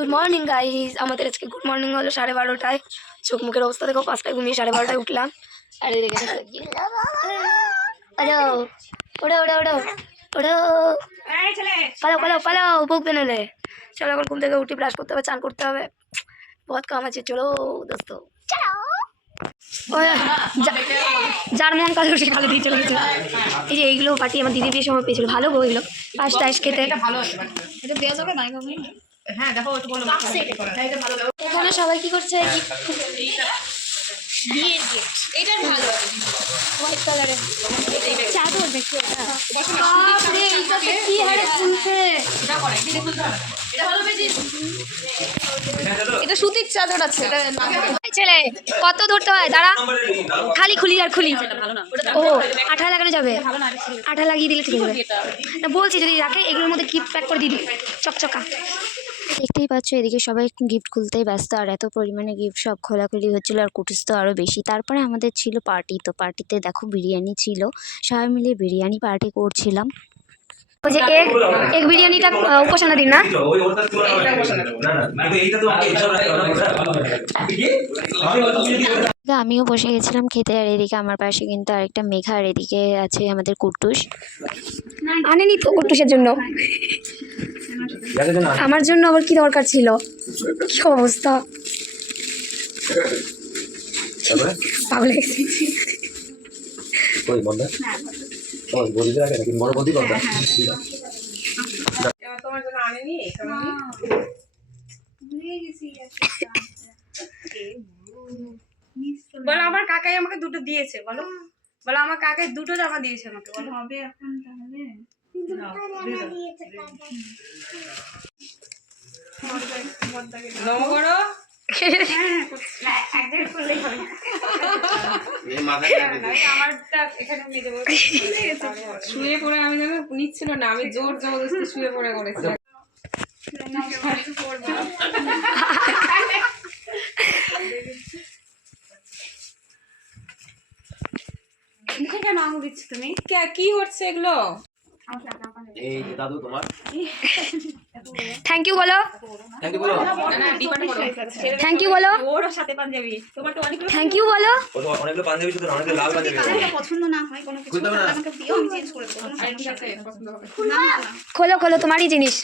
Good morning guys. আমাদের আজকে good morning হলো 12:30টায়। চোখ মুখের অবস্থা দেখো, 5টায় ঘুমিয়ে 12:30টায় উঠলাম। আর এদিকে ওড়ো ওড়ো ওড়ো ওড়ো, পালাও পালাও পালাও, বকবে নলে। চলো এখন ঘুম থেকে উঠি, ব্রাশ করতে হবে, চান করতে হবে, বহুত কাম আছে। চলো দোস্ত, যার মন কাজ সে খালি দিয়ে চলে গেছে। এই যে এইগুলো পার্টি আমার দিদি বিয়ের সময় পেয়েছিল, ভালো গো এগুলো, পাঁচ টাইস খেতে। এখানে সবাই কি করছে? বিয়ের গিফট, এটার ভালো হোয়াইট কালারের চাদর দেখো। বাপরে এইটা কি হারে খুলছে, এটা সুতির চাদর আছে। ছেলে কত ধরতে হয়, দাঁড়া খালি খুলি আর খুলি। ও আঠা লাগানো যাবে, আঠা লাগিয়ে দিলে ঠিক হবে না, বলছি যদি রাখে এগুলোর মধ্যে গিফট প্যাক করে দিয়ে দিই চকচকা। দেখতেই পাচ্ছ এদিকে সবাই গিফট খুলতেই ব্যস্ত, আর এত পরিমাণে গিফট সব খোলাখুলি হচ্ছিল, আর কুটিস তো আরও বেশি। তারপরে আমাদের ছিল পার্টি, তো পার্টিতে দেখো বিরিয়ানি ছিল, সবাই মিলে বিরিয়ানি পার্টি করছিলাম। ওই যে এগ বিরিয়ানিটা উপাসনা দিন না, আমিও বসে গেছিলাম খেতে, আর এদিকে আমার পাশে কিন্তু আরেকটা মেঘা, আর এদিকে আছে আমাদের কুট্টুস। আনেনি তো কুট্টুসের জন্য, আমার জন্য আবার কি দরকার ছিল? কি অবস্থা, পাগল গেছি। বলো আমার কাকাই আমাকে দুটো দিয়েছে, বলো বলো আমার কাকাই দুটো জামা দিয়েছে আমাকে, বলো হবে এখন তাহলে। শুয়ে পড়ে আমি যেন নিচ্ছিল না, আমি জোর জবরদস্তি শুয়ে পড়ে করেছিলাম। মুখে কেন আঙুল দিচ্ছ তুমি? কি হচ্ছে এগুলো? এই দাদু তোমার থ্যাংক ইউ বলো, থ্যাংক ইউ বলো, থ্যাংক ইউ বলো, ওর সাথে পাঞ্জাবি তোমার তো অনেকগুলো থ্যাংক ইউ বলো। ওর অনেকগুলো পাঞ্জাবি শুধু অনেকগুলো লাল পাঞ্জাবি পছন্দ না হয় কোনো কিছু আমাকে দিও, আমি চেঞ্জ করে দেব। পছন্দ হবে না না, খোলো খোলো, তোমারই জিনিস।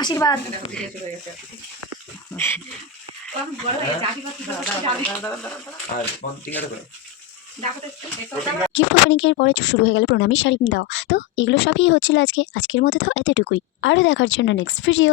আশীর্বাদ। আর ঠিক আছে। গিফট ওপেনিংয়ের পরে শুরু হয়ে গেল প্রণামী শাড়ি দেওয়া। তো এগুলো সবই হচ্ছিল আজকের মধ্যে, তো এতটুকুই। আরও দেখার জন্য নেক্সট ভিডিও।